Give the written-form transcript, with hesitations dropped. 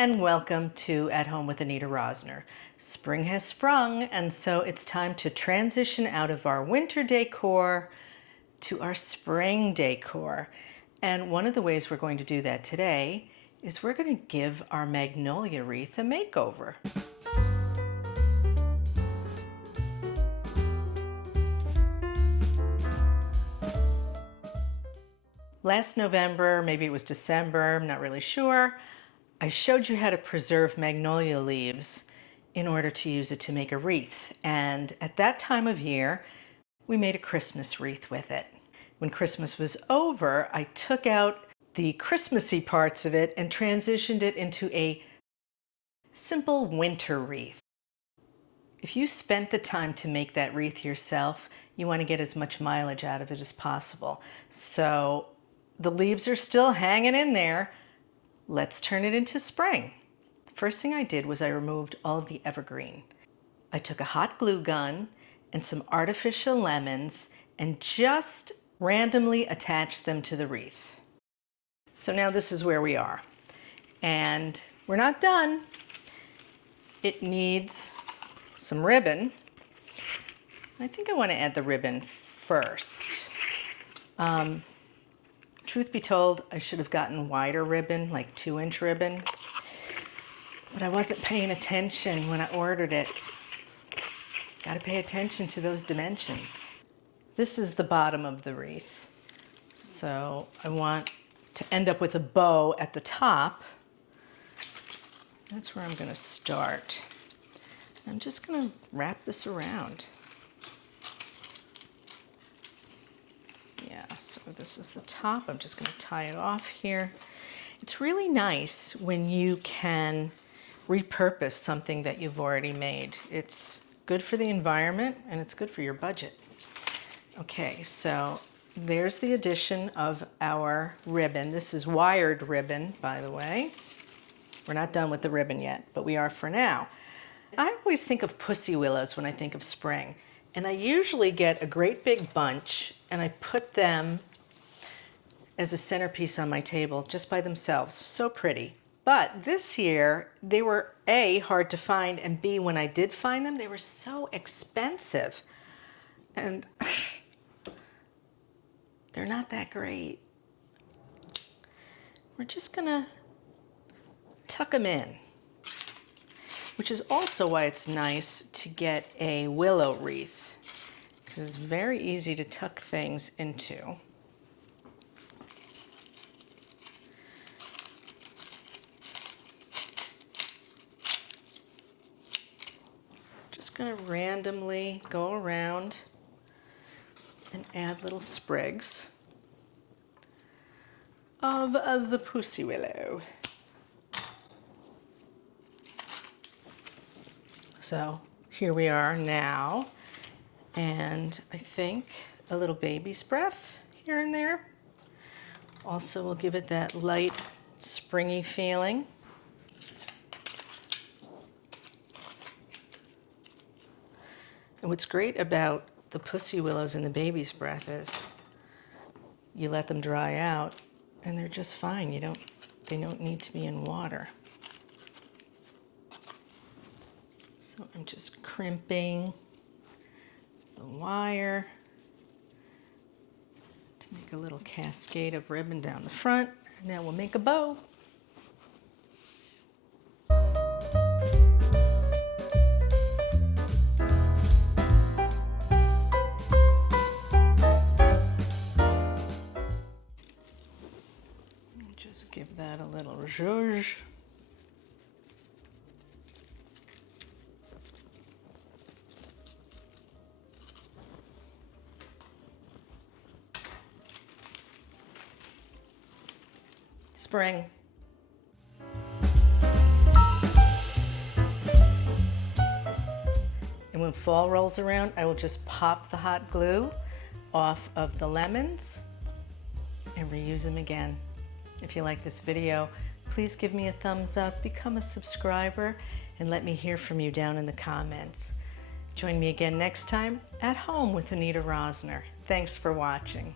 and welcome to At Home with Anita Rosner. Spring has sprung, and so it's time to transition out of our winter decor to our spring decor. And one of the ways we're going to do that today is we're going to give our Magnolia wreath a makeover. Last November, maybe it was December, I'm not really sure, I showed you how to preserve magnolia leaves in order to use it to make a wreath. And at that time of year, we made a Christmas wreath with it. When Christmas was over, I took out the Christmassy parts of it and transitioned it into a simple winter wreath. If you spent the time to make that wreath yourself, you want to get as much mileage out of it as possible. So the leaves are still hanging in there. Let's turn it into spring. The first thing I did was I removed all of the evergreen. I took a hot glue gun and some artificial lemons and just randomly attached them to the wreath. So now this is where we are. And we're not done. It needs some ribbon. I think I want to add the ribbon first. Truth be told, I should have gotten wider ribbon, like 2-inch ribbon, but I wasn't paying attention when I ordered it. Got to pay attention to those dimensions. This is the bottom of the wreath. So I want to end up with a bow at the top. That's where I'm going to start. I'm just going to wrap this around. So this is the top. I'm just going to tie it off here. It's really nice when you can repurpose something that you've already made. It's good for the environment and it's good for your budget. Okay, so there's the addition of our ribbon. This is wired ribbon, by the way. We're not done with the ribbon yet, but we are for now. I always think of pussy willows when I think of spring. And I usually get a great big bunch and I put them as a centerpiece on my table just by themselves. So pretty. But this year, they were A, hard to find, and B, when I did find them, they were so expensive. And they're not that great. We're just gonna tuck them in, which is also why it's nice to get a willow wreath, because it's very easy to tuck things into. Just going to randomly go around and add little sprigs of the pussy willow. So here we are now, and I think a little baby's breath here and there also will give it that light, springy feeling. And what's great about the pussy willows and the baby's breath is you let them dry out and they're just fine. They don't need to be in water. So I'm just crimping the wire to make a little cascade of ribbon down the front. And now we'll make a bow. Just give that a little zhuzh. Spring. And when fall rolls around, I will just pop the hot glue off of the lemons and reuse them again. If you like this video, please give me a thumbs up, become a subscriber, and let me hear from you down in the comments. Join me again next time at Home with Anita Rosner. Thanks for watching.